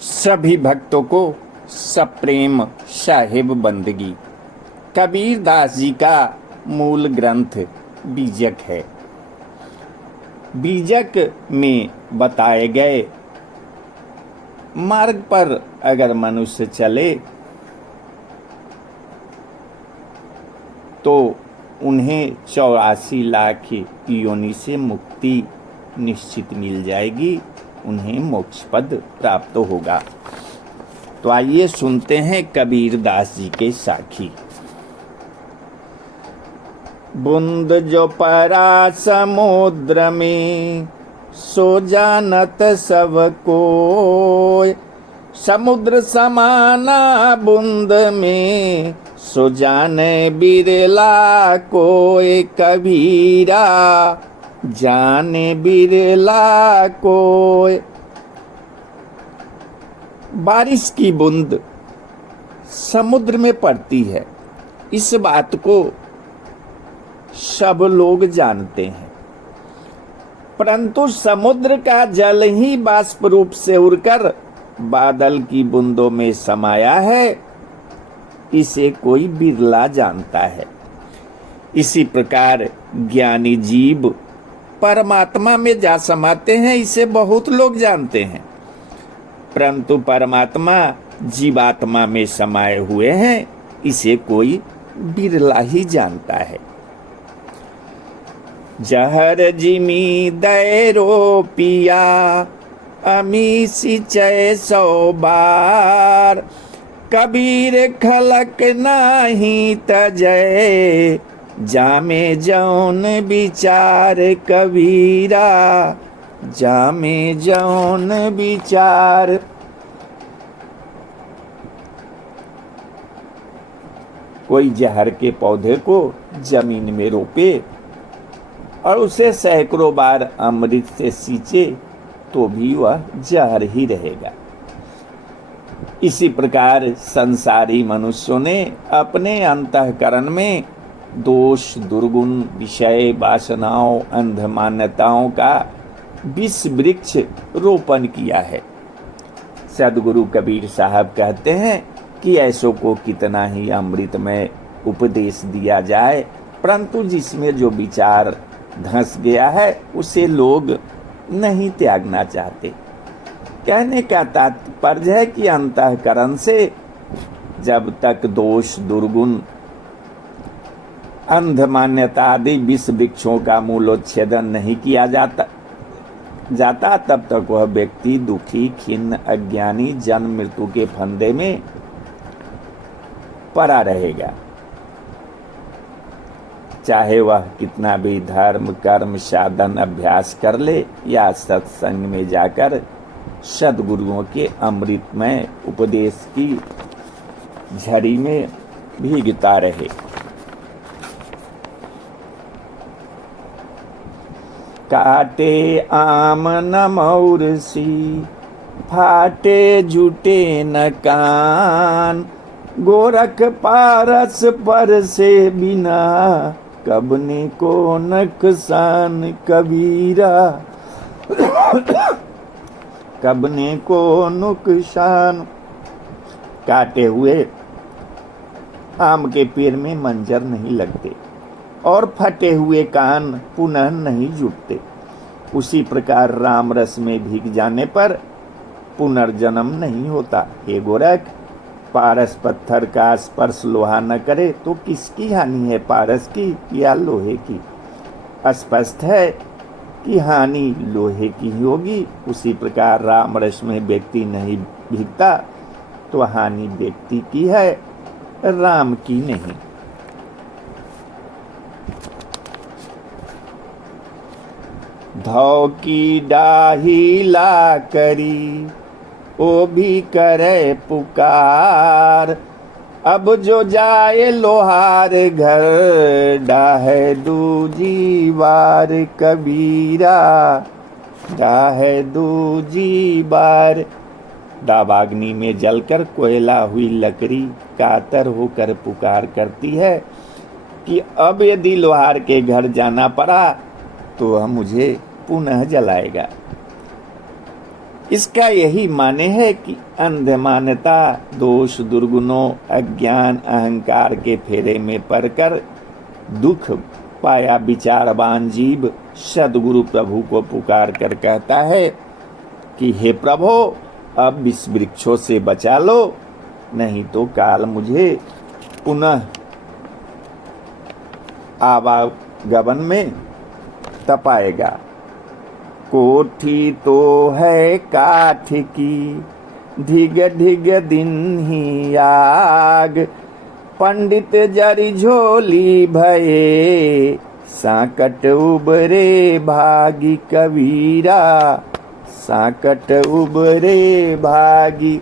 सभी भक्तों को सप्रेम साहिब बंदगी। कबीर दास जी का मूल ग्रंथ बीजक है। बीजक में बताए गए मार्ग पर अगर मनुष्य चले तो उन्हें 84 लाख योनि से मुक्ति निश्चित मिल जाएगी, उन्हें मोक्ष पद प्राप्त होगा। तो आइए सुनते हैं कबीर दास जी के साखी। बूंद जो परा समुद्र में सो जानत सब कोय, समुद्र समाना बूंद में सो जाने बिरला कोय, कबीरा जाने बिरला कोय। बारिश की बूंद समुद्र में पड़ती है, इस बात को सब लोग जानते हैं, परंतु समुद्र का जल ही बाष्प रूप से उड़कर बादल की बूंदों में समाया है, इसे कोई बिरला जानता है। इसी प्रकार ज्ञानी जीव परमात्मा में जा समाते हैं, इसे बहुत लोग जानते हैं, परंतु परमात्मा जीवात्मा में समाये हुए हैं, इसे कोई बिरला ही जानता है। जहर जिमी दैरो पिया अमी सिंचय 100 बार, कबीर खलक नाही तजय जामे जौन विचार, कबीरा जामे जौन विचार। कोई जहर के पौधे को जमीन में रोपे और उसे सैकड़ों बार अमृत से सींचे तो भी वह जहर ही रहेगा। इसी प्रकार संसारी मनुष्यों ने अपने अंतःकरण में दोष, दुर्गुण, विषय, वासनाओं, अंध मान्यताओं का विष वृक्ष रोपण किया है। सदगुरु कबीर साहब कहते हैं कि ऐसों को कितना ही अमृतमय उपदेश दिया जाए, परंतु जिसमें जो विचार धंस गया है उसे लोग नहीं त्यागना चाहते। कहने का तात्पर्य है कि अंतःकरण से जब तक दोष, दुर्गुण, अंध मान्यता आदि विष वृक्षों का मूलोच्छेदन नहीं किया जाता तब तक वह व्यक्ति दुखी, खिन्न, अज्ञानी, जन्म मृत्यु के फंदे में पड़ा रहेगा। चाहे वह कितना भी धर्म, कर्म, साधन, अभ्यास कर ले या सत्संग में जाकर सद्गुरुओं के अमृतमय उपदेश की झड़ी में भीगता रहे। काटे आम न मौरसी, फाटे झूठे न कान, गोरख पारस पर से बिना कबने को नुकसान, कबीरा कबने को नुकसान। काटे हुए आम के पेड़ में मंजर नहीं लगते और फटे हुए कान पुनः नहीं जुटते। उसी प्रकार राम रस में भीग जाने पर पुनर्जन्म नहीं होता। हे गोरख, पारस पत्थर का स्पर्श लोहा न करे तो किसकी हानि है, पारस की या लोहे की? स्पष्ट है कि हानि लोहे की ही होगी। उसी प्रकार राम रस में व्यक्ति नहीं भीगता तो हानि व्यक्ति की है, राम की नहीं। धौ की डाही ला करी ओ भी करे पुकार, अब जो जाए लोहार घर डाहे दूजी बार, कबीरा डाहे दूजी बार। दावाग्नि में जलकर कोयला हुई लकड़ी कातर होकर पुकार करती है कि अब यदि लोहार के घर जाना पड़ा तो वह मुझे पुनः जलाएगा। इसका यही माने है कि अंधमानता, दोष, दुर्गुणों, अज्ञान, अहंकार के फेरे में पड़कर दुख पाया विचारवान जीव सद्गुरु प्रभु को पुकार कर कहता है कि हे प्रभु, अब इस वृक्षों से बचा लो, नहीं तो काल मुझे पुनः आवागमन में तपाएगा। कोठी तो है काठ की, ढिग ढिग दिन ही आग, पंडित जरी झोली भये, सांकट उबरे भागी कबीरा, सांकट उबरे भागी।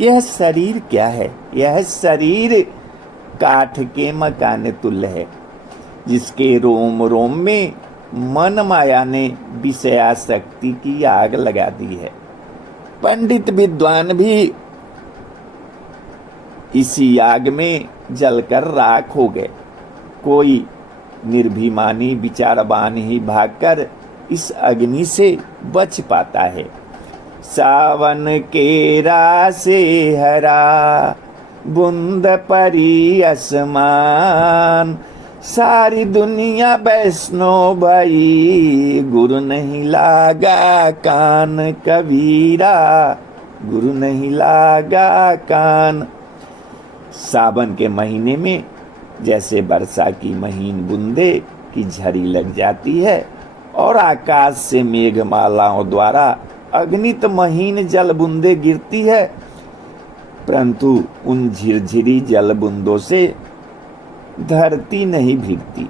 यह शरीर क्या है? यह शरीर काठ के मकान तुल्य है, जिसके रोम रोम में मन माया ने विषयासक्ति की आग लगा दी है। पंडित विद्वान भी इसी आग में जलकर राख हो गए। कोई निर्भिमानी विचारवान ही भागकर इस अग्नि से बच पाता है। सावन केरा से हरा, बूंद परी आसमान, सारी दुनिया वैष्णो भाई, गुरु नहीं लागा कान कबीरा, गुरु नहीं लागा कान। सावन के महीने में जैसे वर्षा की महीन बूंदे की झड़ी लग जाती है और आकाश से मेघमालाओं द्वारा अग्नित महीन जल बूंदे गिरती है, परंतु उन झिरझिरी जल बूंदों से धरती नहीं भीगती,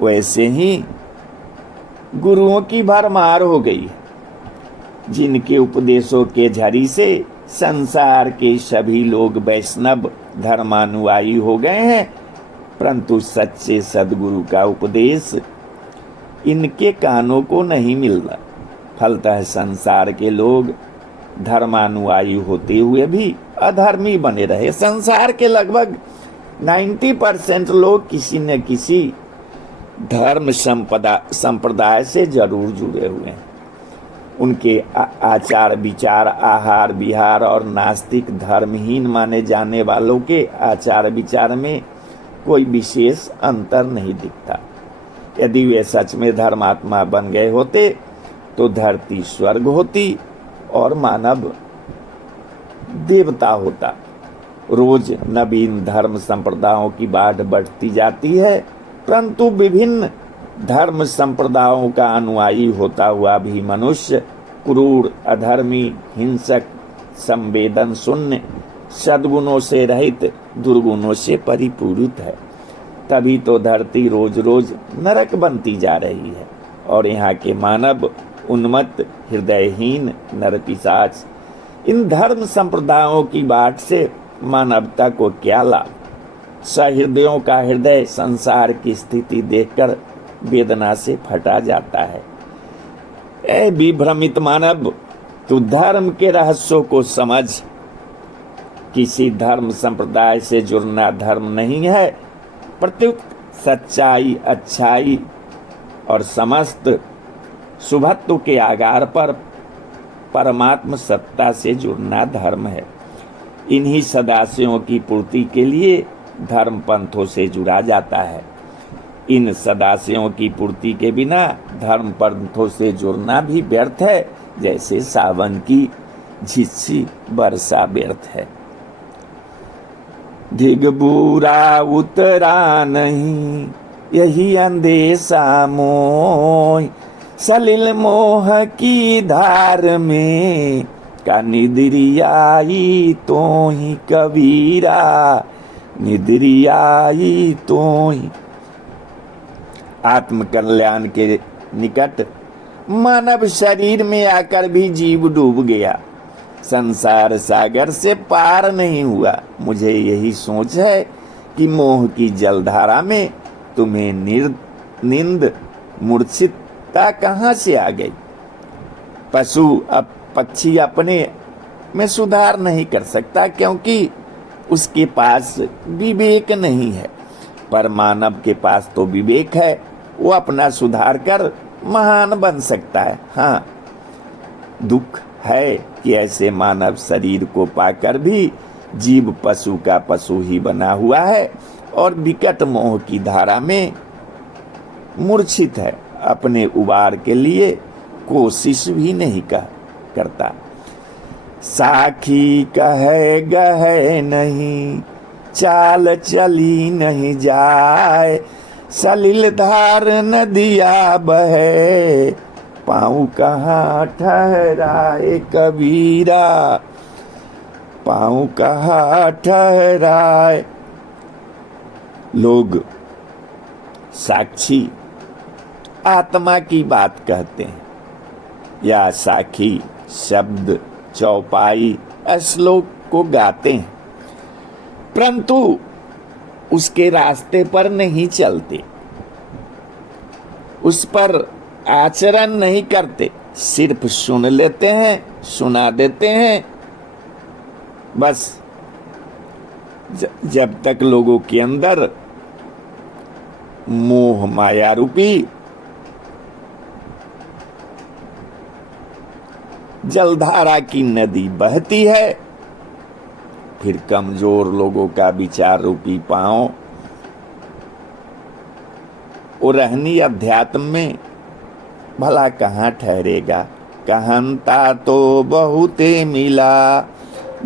वैसे ही गुरुओं की भरमार हो गई, जिनके उपदेशों के झरी से संसार के सभी लोग वैष्णव धर्मानुयायी हो गए हैं, परंतु सच्चे सद्गुरु का उपदेश इनके कानों को नहीं मिलता। फलतः संसार के लोग धर्मानुयायी होते हुए भी अधर्मी बने रहे। संसार के लगभग 90% लोग किसी न किसी धर्म संप्रदाय से जरूर जुड़े हुए हैं। उनके आचार विचार, आहार विहार और नास्तिक धर्महीन माने जाने वालों के आचार विचार में कोई विशेष अंतर नहीं दिखता। यदि वे सच में धर्मात्मा बन गए होते तो धरती स्वर्ग होती और मानव देवता होता। रोज नवीन धर्म संप्रदायों की बाढ़ बढ़ती जाती है, परंतु विभिन्न धर्म संप्रदायों का अनुयायी होता हुआ भी मनुष्य क्रूर, अधर्मी, हिंसक, संवेदन शून्य, सद्गुणों से रहित, दुर्गुणों से परिपूरित है। तभी तो धरती रोज रोज नरक बनती जा रही है और यहाँ के मानव उन्मत्त, हृदयहीन, नरपिशाच। इन धर्म संप्रदायों की बाट से मानवता को क्या लाभ? सहृदयों का हृदय संसार की स्थिति देखकर वेदना से फटा जाता है। ऐ विभ्रमित मानव, तू धर्म के रहस्यों को समझ। किसी धर्म संप्रदाय से जुड़ना धर्म नहीं है, प्रत्युत सच्चाई, अच्छाई और समस्त शुभत्व के आधार पर परमात्म सत्ता से जुड़ना धर्म है। इन्हीं सदाशयों की पूर्ति के लिए धर्म पंथों से जुड़ा जाता है। इन सदाशयों की पूर्ति के बिना धर्म पंथों से जुड़ना भी व्यर्थ है, जैसे सावन की झिस्सी वर्षा व्यर्थ है। ढिग बुरा उतरा नहीं, यही अंदेशा मोह, सलिल मोह की धार में, का निद्रियाई तो ही कबीरा, निद्रियाई तो ही। आत्म कल्याण के निकट मानव शरीर में आकर भी जीव डूब गया, संसार सागर से पार नहीं हुआ। मुझे यही सोच है कि मोह की जलधारा में तुम्हें नींद मूर्छितता कहाँ से आ गई? पक्षी अपने में सुधार नहीं कर सकता, क्योंकि उसके पास विवेक नहीं है, पर मानव के पास तो विवेक है। वो अपना सुधार कर महान बन सकता है। हाँ, दुख है कि ऐसे मानव शरीर को पाकर भी जीव पशु का पशु ही बना हुआ है और विकट मोह की धारा में मूर्छित है, अपने उबार के लिए कोशिश भी नहीं करता। साखी कहे गहे नहीं, चाल चली नहीं जाए, सलिल धार नदिया बहे, पाँव कहाँ ठहराए कबीरा, पाँव कहाँ ठहराए। लोग साक्षी आत्मा की बात कहते हैं या साखी शब्द चौपाई श्लोक को गाते हैं, परंतु उसके रास्ते पर नहीं चलते, उस पर आचरण नहीं करते, सिर्फ सुन लेते हैं, सुना देते हैं। बस जब तक लोगों के अंदर मोह माया रूपी जलधारा की नदी बहती है, फिर कमजोर लोगों का विचार रूपी पांव रहनी अध्यात्म में भला कहाँ ठहरेगा। कहनता तो बहुते मिला,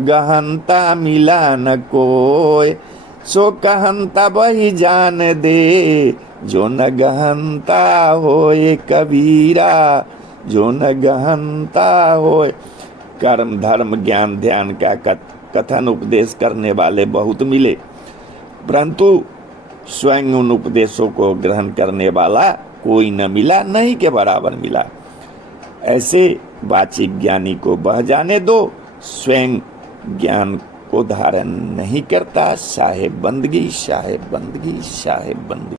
गहनता मिला न कोय, सो कहनता वही जान दे, जो न गहनता होए कबीरा, जो न गहनता होए। कर्म धर्म ज्ञान ध्यान का कथन उपदेश करने वाले बहुत मिले, परंतु स्वयं उन उपदेशों को ग्रहण करने वाला कोई न मिला, नहीं के बराबर मिला। ऐसे वाचिक ज्ञानी को बह जाने दो, स्वयं ज्ञान को धारण नहीं करता। साहेब बंदगी, साहेब बंदगी, साहेब बंदगी।